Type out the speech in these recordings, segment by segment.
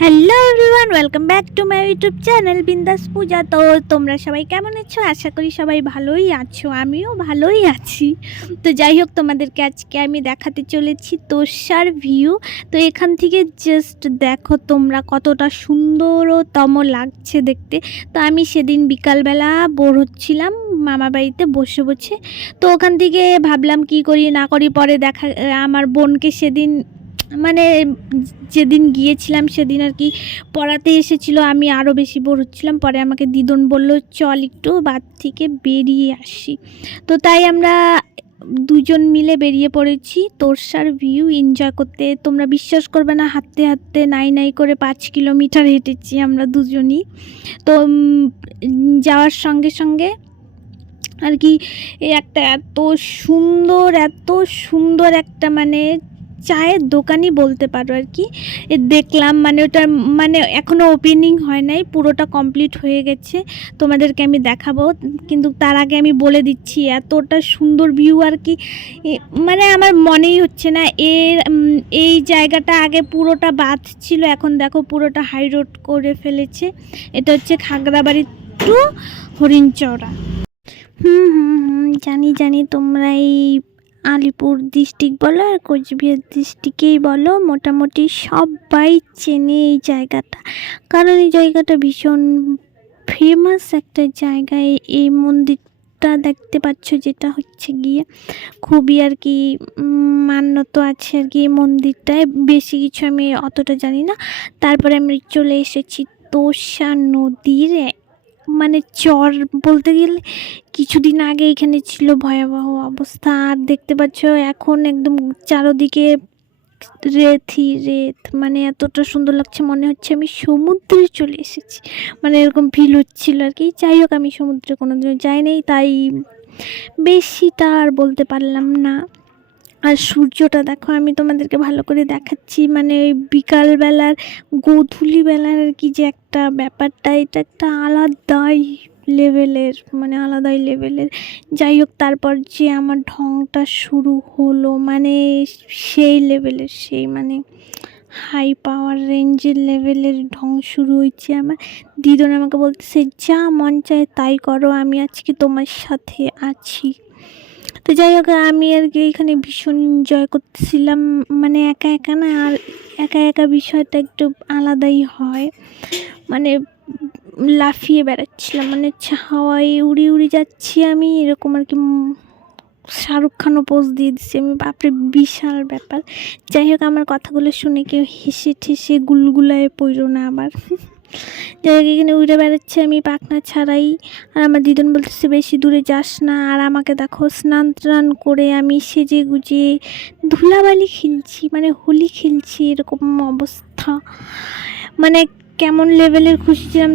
Hello everyone, welcome back to my YouTube channel বিন্দাস পূজা। তো তোমরা সবাই কেমন আছো? আশা করি সবাই ভালোই আছো, আমিও ভালোই আছি। তো যাই হোক, তোমাদেরকে আজকে আমি দেখাতে চলেছি তোষার ভিউ। তো এখান থেকে জাস্ট দেখো তোমরা কতটা সুন্দরতম লাগছে দেখতে। তো আমি সেদিন বিকালবেলা বোর হচ্ছিলাম মামা বাড়িতে বসে বসে। তো ওখান থেকে ভাবলাম কি করি না করি, পরে দেখা আমার বোনকে সেদিন মানে যেদিন গিয়েছিলাম সেদিন আর কি পড়াতে এসেছিলো, আমি আরও বেশি বোর হচ্ছিলাম। পরে আমাকে দিদন বলল চল একটু বাদ থেকে বেরিয়ে আসি। তো তাই আমরা দুজন মিলে বেরিয়ে পড়েছি তোরসার ভিউ এনজয় করতে। তোমরা বিশ্বাস করবে না, হাঁটতে হাঁটতে নাই নাই করে 5 কিলোমিটার হেঁটেছি আমরা দুজনই। তো যাওয়ার সঙ্গে সঙ্গে আর কি একটা এত সুন্দর একটা মানে চায়ের দোকানই বলতে পারো আর কি দেখলাম। মানে ওটা মানে এখনও ওপেনিং হয় নাই, পুরোটা কমপ্লিট হয়ে গেছে, তোমাদেরকে আমি দেখাবো। কিন্তু তার আগে আমি বলে দিচ্ছি এতটা সুন্দর ভিউ আর কি মানে আমার মনেই হচ্ছে না এই জায়গাটা আগে পুরোটা বাঁধ ছিল, এখন দেখো পুরোটা হাই রোড করে ফেলেছে। এটা হচ্ছে খাগড়াবাড়ি টু হরিণচৌড়া। জানি তোমরা এই আলিপুর ডিস্ট্রিক্ট বলো আর কোচবিহার ডিস্ট্রিক্টেই বলো, মোটামুটি সবাই চেনে এই জায়গাটা, কারণ এই জায়গাটা ভীষণ ফেমাস একটা জায়গায়। এই মন্দিরটা দেখতে পাচ্ছ, যেটা হচ্ছে গিয়ে খুবই আর কি মান্যত আছে আর কি এই মন্দিরটায়। বেশি কিছু আমি অতটা জানি না। তারপরে আমি চলে এসেছি তোষা নদীর মানে চর বলতে গেলে। কিছুদিন আগে এখানে ছিল ভয়াবহ অবস্থা, আর দেখতে পাচ্ছ এখন একদম চারদিকে রেত, মানে এতটা সুন্দর লাগছে, মনে হচ্ছে আমি সমুদ্রে চলে এসেছি, মানে এরকম ফিল হচ্ছিল আর কি। যাই হোক, আমি সমুদ্রে কোনোদিনও যাইনি, তাই বেশিটা আর বলতে পারলাম না। আর সূর্যটা দেখো, আমি তোমাদেরকে ভালো করে দেখাচ্ছি, মানে ওই বিকালবেলার গোধূলি বেলার আর কি যে একটা ব্যাপারটা, এটা একটা আলাদাই লেভেলের। যাই হোক, তারপর যে আমার ঢংটা শুরু হলো, মানে সেই মানে হাই পাওয়ার রেঞ্জের লেভেলের ঢং শুরু হয়েছে আমার। দিদন আমাকে বলতেছে যা মন চায় তাই করো, আমি আজকে তোমার সাথে আছি। তো যাই হোক, আমি আর কি এখানে ভীষণ এনজয় করতেছিলাম, মানে একা না, আর একা বিষয়টা একটু আলাদাই হয়, মানে লাফিয়ে বেড়াচ্ছিলাম, মানে হাওয়ায় উড়ি যাচ্ছি আমি এরকম আর কি। শাহরুখ খানও পোজ দিয়ে দিচ্ছি আমি, বাপরে বিশাল ব্যাপার। যাই হোক, আমার কথাগুলো শুনে কেউ হেসে ঠেসে গুলগুলায় পড়ো না আবার। যাই হোক, এখানে উড়ে বেড়াচ্ছে আমি পাখনা ছাড়াই, আর আমার দিদন বলতেছে বেশি দূরে যাস না। আর আমাকে দেখো স্নান টান করে আমি সেজে গুজে ধুলাবালি খেলছি, মানে হোলি খেলছি, এরকম অবস্থা। মানে কেমন লেভেলের খুশি ছিলাম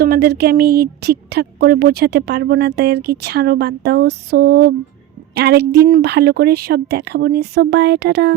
তোমাদেরকে আমি ঠিকঠাক করে বোঝাতে পারবো না, তাই আর কি ছাড়ো, বাদ দাও। সো আরেকদিন ভালো করে সব দেখাবো নি। So bye, tata.